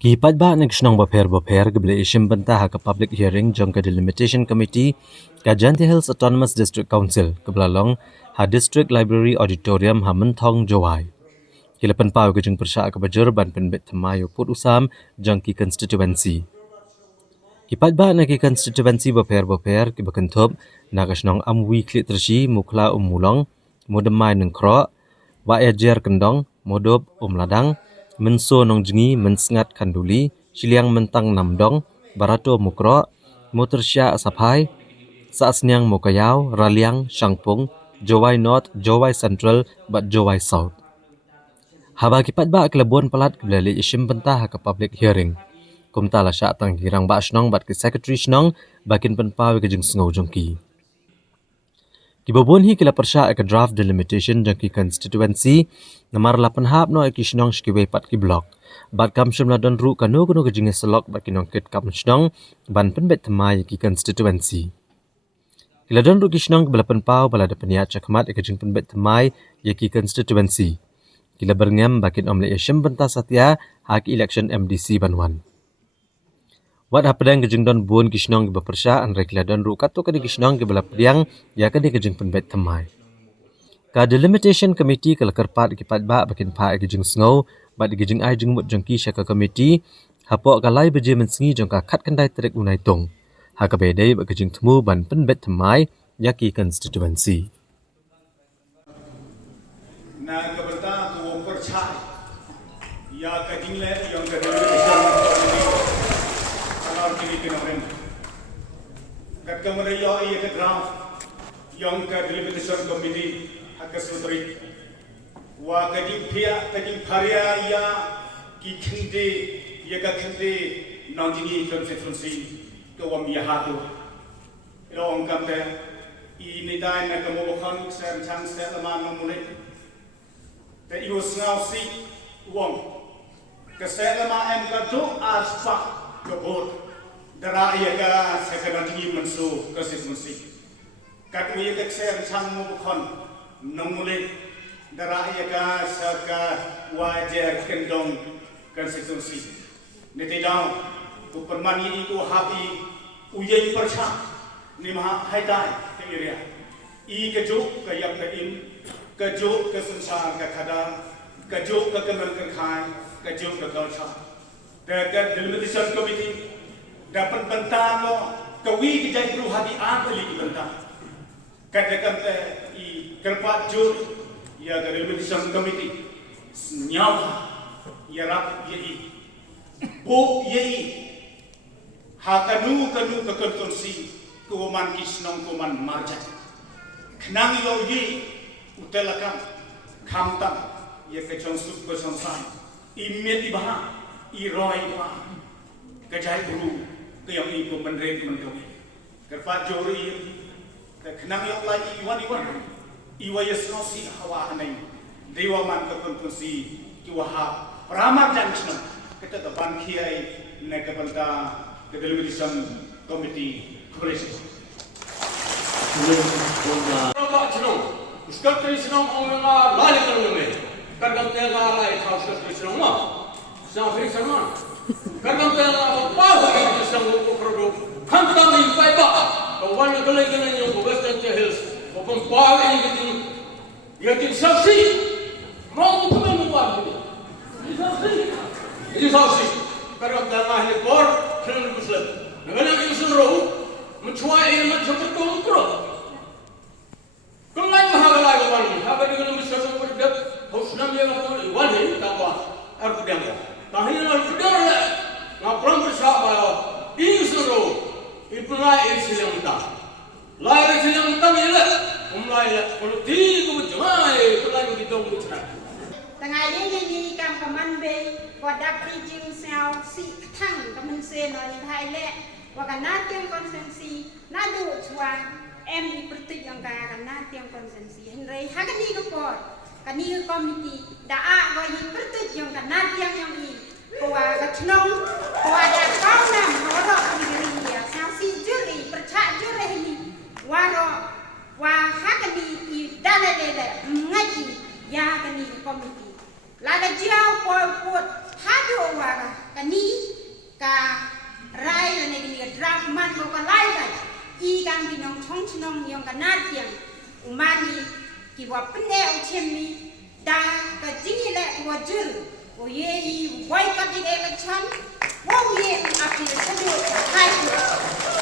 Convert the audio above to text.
Kipat ba nagsinong baper gable isim bantah ke public hearing jong ke delimitation committee ke Janti Hills Autonomous District Council ke belalong ha District Library Auditorium ha Mentong Jawai. Kilapan pau ke jeng persya ke bajur ban penbet temayu put usam jong ki constituency. Kipat ba na ki constituency baper ki bakentop na kasinong amwi klik tersi mukla mulong modemai nengkro wa ejer kendong modop ladang menso nong jengi mensengat kanduli siliang mentang namdong barato mukro motorsya sapai saasnyang mokayau raliang shangpung Jowai North Jowai Central bat Jowai South. Haba kipat ba kelebon pelat keblali isim bentah ke public hearing. Kumtala syak tang hirang ba snong bat ke secretary snong bakin penpaw ke jeng sengau jongki. Kibabon hi kila persya ke draft delimitation jengki constituency namar 8 hap no ki snong shkiwe pat ki blok. Bat kam shimla don ru kanu kanu ke jengis selok bat ki nongkit kam snong ban penbet temai ki constituency. Kila don ru ki snong ke belapan pau bala depeniat cakmat ke jeng penbet temai ki constituency. Kila berngem bakin omle isim bentah satya hak election MDC Banwan. Wat hapadang kejeng don buon kisnong ke bepersya an rekla don ru kato kadi kisnong ke bela priang ya kadi kejeng penbet temai. Ka delimitation committee ke lekerpat kipat ba bakin pa kejeng sngau bat kejeng ai jeng mut jengki syaka committee hapok kalai beje mensengi jong ka kat kendai terik unai tong. Ha ka bedai ba kejeng temu ban penbet temai ya ki constituency. Na kebetulan tu percaya ya kejeng le yang delimitation kat kemudian ia ke draft yang ke delimitation committee hak sutri wa kajing pia kajing karya ya ki khinde ya ka khinde nonjini constituency ke wam ya hatu ilo ongkam te ini dai na kamu bukan sen chang se lama nomule te iu snau si wong ke se lama em ka tu aspa ke bot dara ia ka second tinggi mensu constituency kat ia ka sen chang mu bukan nomule dara ia ka saka wajar kendong constituency niti daw ku permani itu happy uyai percha ni maha haidai ke area i kejuk ke yang ke in kejuk ke sensar ke kadang kejuk ke kemen ke khai kejuk ke kalcha the delimitation committee dapat bentang lo kawi dijai beru hati ahli bentang katakan i kerpat jur ya ke delimitation committee nyawa ya rap ye bu ye hakanu kanu ke konstitusi kuman kisnong kuman marja kenang yo ye utelakam kamtam ye ke chonsuk ko sonsan imeti bah i roi pa ke jai guru ke yang i ko menre mentomi kerpat jori ke kenang yo lagi iwan iwa yesnosi hawa hanai dewa man ke konstitusi ki wahab pramar jansna kita depan kiai nek banta ke delimitation committee Polisi. Pak Cino, sekarang Cino orang lari ke rumah. Kadang tengah lari kau sekarang Cino mah, sampai sana. Kadang tengah apa yang Cino produk, hantar mimpi pak. Kawan yang kelihatan yang bukan Janti Hills, bukan pak yang tin saksi, mau kemana buat ini? Ini saksi. Kadang tengah ini kor, Cino Muslim. Negara ini seluruh mencuai macam bertolong kerap. Kalau mahagalai kawan, apa dengan misalnya berdebat, husnam yang apa iwan tambah aku diangkat. Tahiran al-Qudar, ngapram bersama ini seluruh ipulai silang tak. Lai silang tak ni lah, umlai politik berjamaah, pelai begitu bercerai. Tengah ini kam kamanbe, wadah pijing sel si tang kamanse nol Thailand. Wakana tiang konsensi nadu cuan di pertik yang kaya kana tiang konsensi henry hakani kepor kani komiti daa goyi pertik yang kana tiang yang i kuwa kacnong kuwa da kaunam hawaro kami ya sansi juri percak juri ini waro wa hakani i dalele ngaji ya kani komiti lada jiau pol put hadu wara กันนี้กาไรในกนี้ดราฟมันบอกกันไล่ไปอีการพี่น้องช่องชนองยองกันนาเตียงอุมานีกี่ว่าเป็นแนวเชมีดากะจิงแหละว่าจื้อโอเยอีไว้กันที่เอเล็กชันว่าเยอัพเดทสะดวกไทย